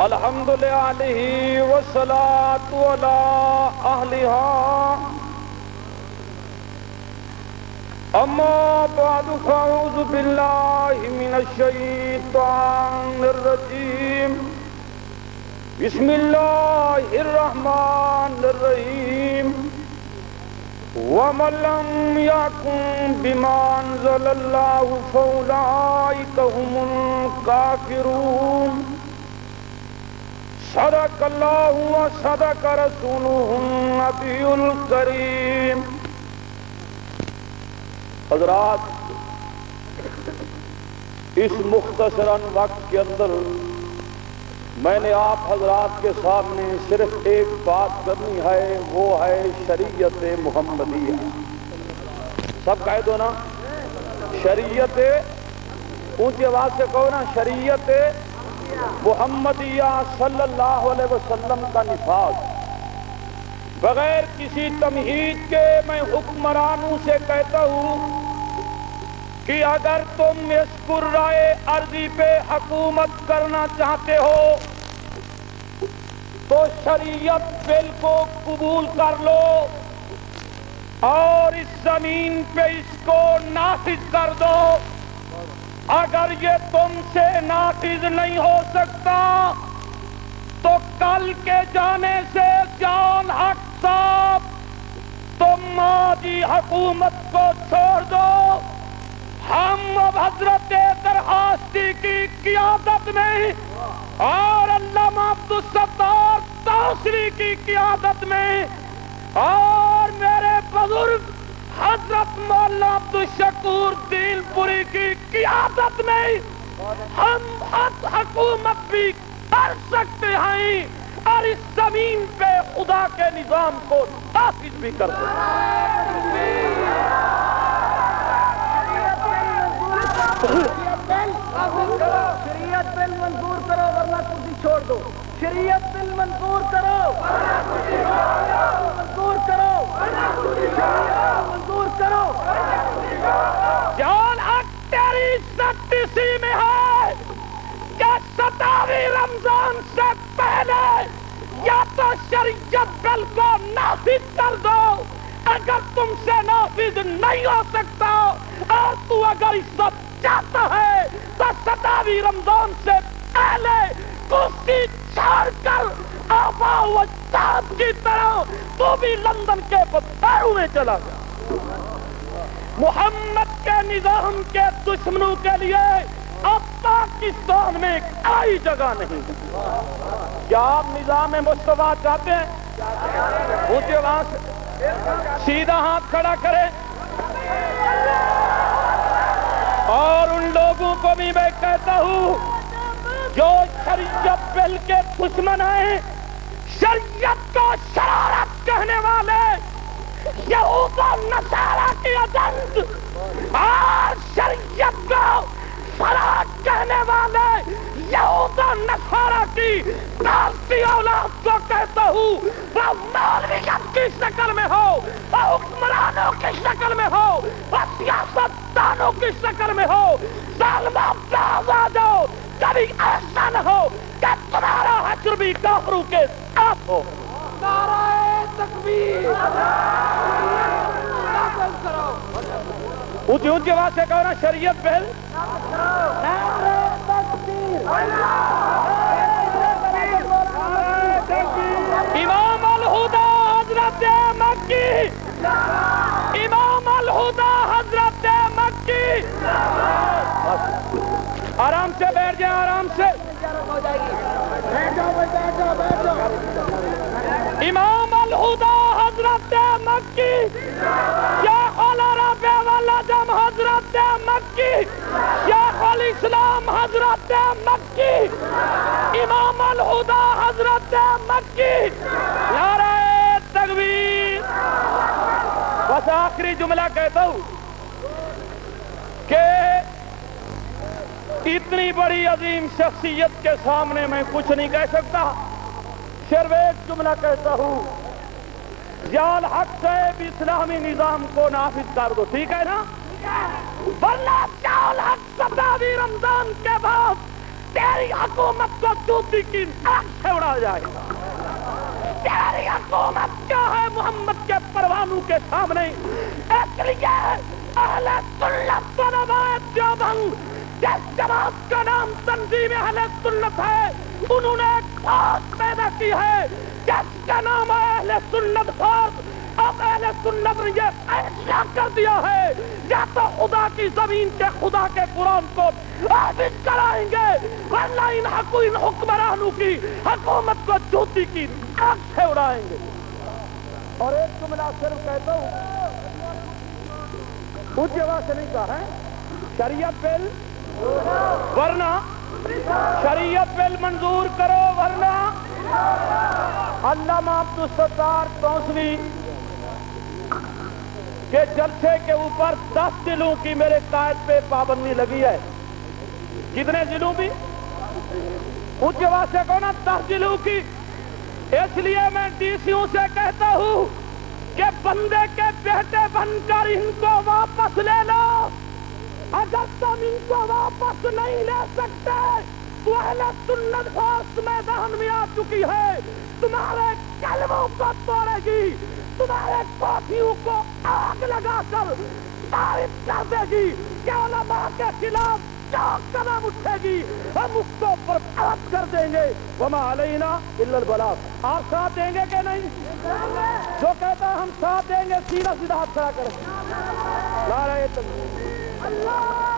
الحمدللہ والصلاۃ علی اہلھا اما بعد فاعوذ باللہ من الشیطان الرجیم بسم اللہ الرحمن الرحیم وَمَن لَّمْ يَحْكُم بِمَا أَنزَلَ اللَّهُ فَأُولَٰئِكَ هُمُ الْكَافِرُونَ صدق اللہ وصدق رسولہ النبی الکریم۔ حضرات، اس مختصراً وقت کے اندر میں نے آپ حضرات کے سامنے صرف ایک بات کرنی ہے، وہ ہے شریعت محمدیہ۔ سب کہہ دو نا، شریعت، اونچی آواز سے کہو نا، شریعت محمدیہ صلی اللہ علیہ وسلم کا نفاذ۔ بغیر کسی تمہید کے میں حکمرانوں سے کہتا ہوں کہ اگر تم اس کرۂ ارضی پہ حکومت کرنا چاہتے ہو تو شریعت بل کو قبول کر لو اور اس زمین پہ اس کو نافذ کر دو۔ اگر یہ تم سے نافذ نہیں ہو سکتا تو کل کے جانے سے جان حق صاحب تم ماضی حکومت کو چھوڑ دو، ہم اب حضرت درخواستی کی قیادت میں اور علامہ عبدالستار توسری کی قیادت میں اور میرے بزرگ حضرت مولانا عبدالشکور دین پوری کی قیادت میں ہم حکومت بھی کر سکتے ہیں اور اس زمین پہ خدا کے نظام کو نافذ بھی کر سکتے ہیں۔ شریعت بل منظور کرو ورنہ کرسی چھوڑ دو۔ شریعت بل منظور کرو منظور کرو منظور کرو۔ جان حق تیری عزت اسی میں ہے کہ 27 رمضان سے پہلے یا تو شریعت بل کو نافذ کر دو، اگر تم سے نافذ نہیں ہو سکتا اور تو اگر عزت چاہتا ہے تو 27 رمضان سے پہلے کرسی چھوڑ کر آبا و اجداد کی طرح تو بھی لندن کے بتاؤں میں چلا گیا۔ محمد کے نظام کے دشمنوں کے لیے اب پاکستان میں کوئی جگہ نہیں ہے۔ کیا آپ نظام مصطفیٰ چاہتے ہیں؟ اونچی آواز سے سیدھا ہاتھ کھڑا کریں اور ان لوگوں کو بھی میں کہتا ہوں جو شریعت بل کے دشمن ہیں، شریعت کو شرارت کہنے والے، یہود و نصارہ کی ایجنٹ اور شریعت کو فراق کہنے والے یہود و نصارہ کی دالتی اولاد کو کہتا ہوں، وہ مولویت کی شکل میں ہو، وہ حکمرانوں کی شکل میں ہو، وہ سیاست دانوں کی شکل میں ہو، ظالموں باز آ جاؤ، کبھی ایسا نہ ہو کہ تمہارا حشر بھی کافروں کے ساتھ ہو۔ نعرہ تکبیر، اونچی اونچی آواز سے کہو نا، شریعت بل۔ نعرہ تکبیر، امام الہدا حضرت مکی، امام الہدا حضرت مکی۔ آرام سے بیٹھ جائیں، آرام سے۔ امام الہدا حضرت مکی، شیخ العرب والعجم حضرت مکی، شیخ الاسلام حضرت مکی، امام الہدا حضرت مکی۔ نعرہ تکبیر۔ بس آخری جملہ کہتا ہوں کہ اتنی بڑی عظیم شخصیت کے سامنے میں کچھ نہیں کہہ سکتا، صرف ایک جملہ کہتا ہوں، ضیاء الحق صاحب اسلامی نظام کو نافذ کر دو، ٹھیک ہے نا؟ ورنہ ضیاء الحق 27 رمضان کے بعد تیری حکومت کو جوتی کی آگ سے اڑا جائے گا. تیری حکومت کیا ہے محمد کے پروانوں کے سامنے. اس لیے اہل سنت و جماعت دیوبند جس جماعت کا نام تنظیم اہل سنت ہے, انہوں نے ایک فوج پیدا کی ہے جس کا نام ہے اہل سنت فوج. اب اہل سنت نے یہ فیصلہ کر دیا ہے یا تو خدا کی زمین کے خدا کے قرآن کو ثابت کرائیں گے, ورنہ ان حکمرانوں کی حکومت کو جوتی کی آگ سے اڑائیں گے. اور ایک جملہ صرف کہتا ہوں, اونچی آواز سے نہیں کہا ہے, شریعت بل ورنہ شریعت بل منظور کرو ورنہ. علامہ عبدالستار توسوی کے جلسے کے اوپر 10 ضلعوں کی میرے قائد پہ پابندی لگی ہے. کتنے ضلعوں کی؟ اونچی آواز سے کہو نا, 10 ضلعوں کی. اس لیے میں ڈی سیوں سے کہتا ہوں کہ بندے کے بیٹے بن کر ان کو واپس لے لو. اگر تم ان کو واپس نہیں لے سکتے تو اہل سنت فوج میدان میں آ چکی ہے, تمہارے کلموں کو توڑے گی, تمہارے کوٹھیوں کو آگ لگا کر ثابت کر دے گی کہ علماء کے خلاف جو قدم اٹھے گی ہم اس کو برطرف کر دیں گے. وما علینا الا البلاغ. آپ ساتھ دیں گے کہ نہیں؟ جو کہتا ہے ہم ساتھ دیں گے سیدھا سیدھا ہاتھ کھڑا کریں. نعرہ تکبیر. اللہ